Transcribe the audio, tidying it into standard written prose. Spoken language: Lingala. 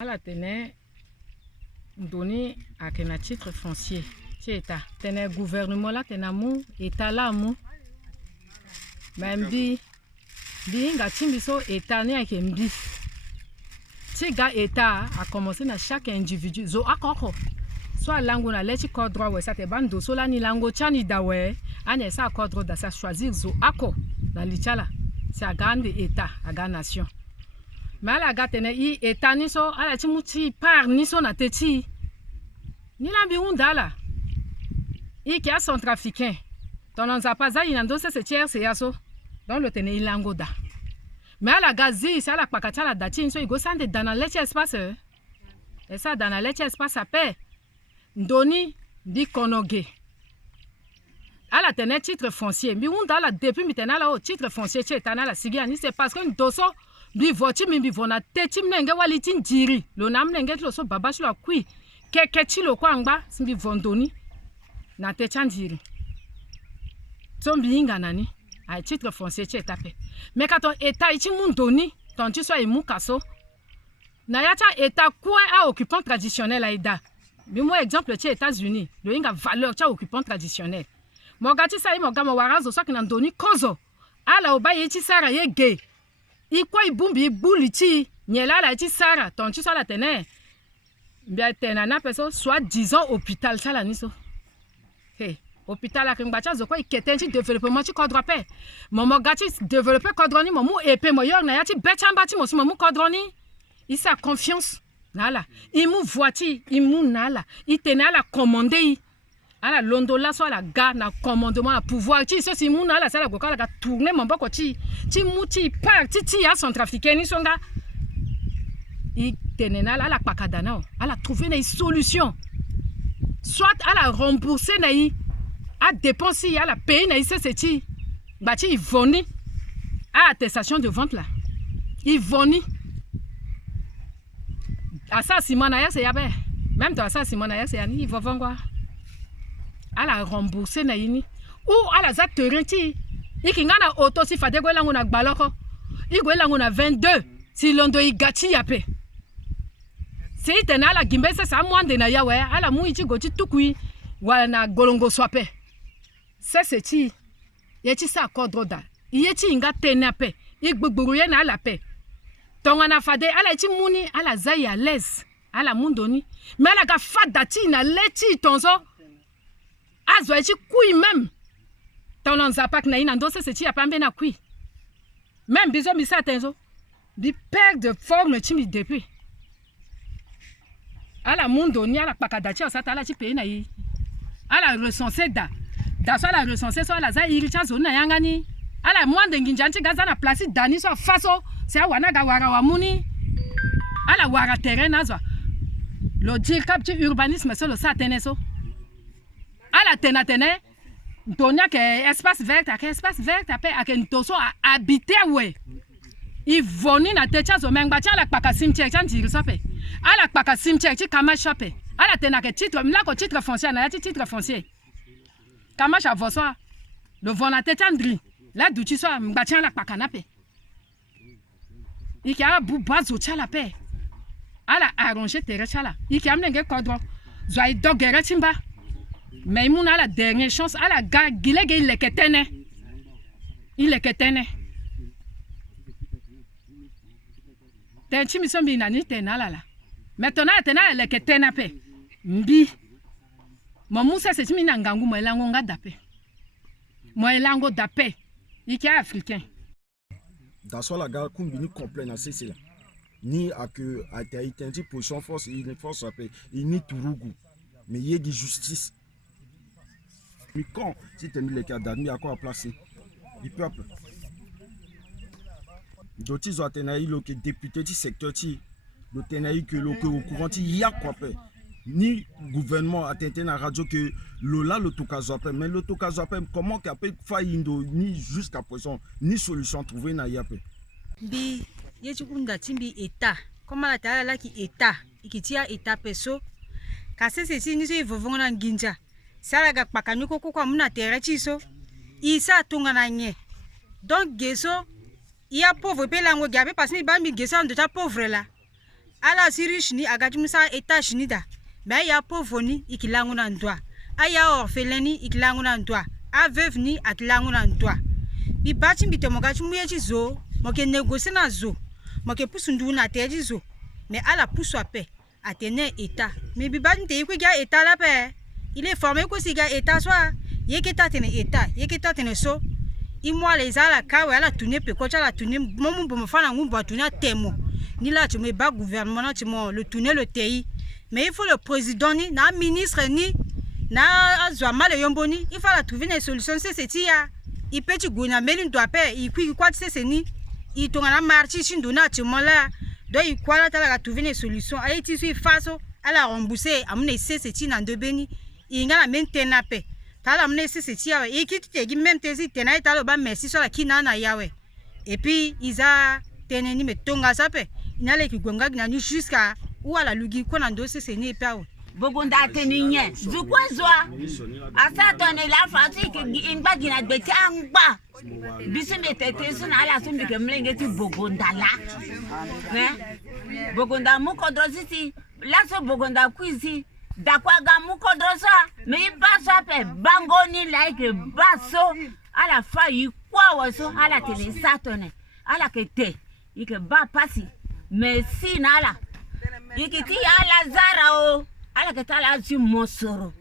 ala tene doni à un titre foncier état tene gouvernement là tena mu état là mu même bi nga timbiso état ni avec mbi tiga état a commencé na chaque individu zo akoko soit lango na leti kodro we sa te bando so la ni lango chani dawe ane sa kodro da sa choisir zo ako na lichala c'est à grande état à grande nation mais la gatene i état ni so ala timuti par ni so na teti ni la biunda la i qui a son trafiquant ton on pas ça il en dos c'est tiers c'est yaso dans le tene ilango da mais la gazi ça la pakata la dati so igo sande dans le espace et ça dans le espace à paix ndoni di konoge ala tene titre foncier mi unda la depuis mitena la au titre foncier chetana la sigiani c'est parce que ndoso bi voti mi bi vona teti mnenge waliti ndiri lo na mnenge lo so baba shula kui keke chilo kwangba simbi vondoni na techandiri tombi inga nani a titre foncier chetape mais quand on état ichi mundoni ton tu sois imukaso na yacha état quoi a occupant traditionnel aida bi mo exemple ti États-Unis lo inga valeur cha occupant traditionnel mogati sa imo gamo warazo so kina ndoni kozo ala obaye ti sara ye gay ikwa ibumbi buliti nyela la ti sara ton tu so la tene bien tena na peso soit 10 ans hôpital sala niso hey hôpital la kingbacha zo ko iketenji développement ti kodro pe momo gati développer kodro ni momu épée mo yor na ya ti betamba ti mo si momu kodro ni isa confiance nala imu voiti imu nala itena la commander ala londo la so la ga na commandement na pouvoir ti so si mu nala sala ko kala ga tourner mon boko ti muti parti ti ya son trafiquer ni songa i tenena la pakadana ala trouver une solution soit ala rembourser na i a dépenser ala payer na i c'est ti bati ivoni a attestation de vente là ivoni asa simana ya c'est yabe même toi asa simana ya c'est ani ivovongwa ala rembourser na ini ou ala za terrain ti ikinga na auto si fade go lango na gbaloko igwe lango na 22 si londo igati yape si tena la gimbe sa mwande na yawe ala mu ichi goti tukui wala na golongo swape c'est ti yeti sa kodroda yeti inga tenape igbugburu ye na ala pe tonga na fade ala ichi muni ala za ya les ala mundoni mais ala ga fada ti na leti tonzo azo ichi kui même ton on zapak na ina ndo c'est ti apambe na kui même bizo mi sa tenzo bi perte de forme ti mi depuis ala mundoni ala pakada ti osata ala ti pe na yi ala recenser da so ala recenser so ala za iricha zone na yangani ala mwande nginjanti gaza na place dani so faso se wana ga wara wa muni ala wara terrain nazo lo dir cap ti urbanisme so lo sa teneso ala tena donia ke espace vert ape ake ntoso habiter we ivoni na techa zo mengba ti ala kpaka cimetière ti ndiri so pe ala kpaka cimetière ti kamacha pe ala tena ke titre mla ko titre foncier na ya ti titre foncier kamacha voso le vona techa ndri la du ti so mgba ti ala kpaka na pe iki a bu bazo ti ala pe ala arranger terrain ti ala iki amnenge kodro zo ai dogere ti mba mais il a la dernière chance à la gare il est ketene tenchi mi sombi nani tenala la maintenant tena le ketena pe mbi mo musa se mi nangangu mo elango nga dape mo elango dape iki africain dans soit la gare combini complet na c'est là ni à que a été position force il force appel il ni turugu mais il y a de justice. Mais quand si tu as mis les cas d'admis à quoi placer du peuple d'autres ils ont atteint le député du secteur le tenaï que le au courant il y a quoi ni gouvernement a atteint la radio que lola le tokazope mais le tokazope comment qu'appelle faïndo ni jusqu'à présent ni solution trouvée na yape bi yechi unda timbi état comment la tala la ki état ikitia état peso kasese si ni so ivovonga nginja sala ga pakanyuko ko muna terre chiso isa tunga na nye donc geso ia pauvre pe lango gabe parce ni ba mi geso ndo ta pauvre la ala sirish ni agachimsa eta shinida mais ya pauvre ni ikilangu na ndwa aya orphelin ikilangu na ndwa a veuve ni akilangu na ndwa bi bachi mbite mogachi muyechi zo moke négocier na zo moke pusundu na teji zo mais ala pousso paix atene eta mais bi bachi te ikwi ga eta la paix il est formé ko siga eta soit yeketa tene eta yeketa tene so imwa les ala kawe ala tune pe ko chala tune momu bomo fana ngumba tune temo ni là tu me bas gouvernement tu me le tourner le TI mais il faut le président ni na ministre ni na azwa le yomboni il faut la trouver une solution c'est tia il peut tu gona melin doit paix il qui quoi c'est ni il tonga na marché chinduna tu me là donc il quoi là la trouver une solution allez tu suis face à la rembourser amne c'est tina de beni il ngala maintenir paix tala amne c'est tia et qui te même te si tena talo ba merci sur la kinana yawe et puis isa teneni me tonga sape inale ki gonga na ni jusqu'à ou ala lugi ko na ndo c'est ni pao bogonda teninye zukwazwa asa tone la fati ki inba gina gbeti angba bisime tete suna ala sumbi ke mlenge ti bogonda la bogonda mu kodrositi la so bogonda kuisi dakwaga mu kodrosa me baso pe bangoni like baso ala fa yi kwa waso ala tele satone ala kete ike ba pasi merci nala ikiti ala zara o ala ketala zi mosoro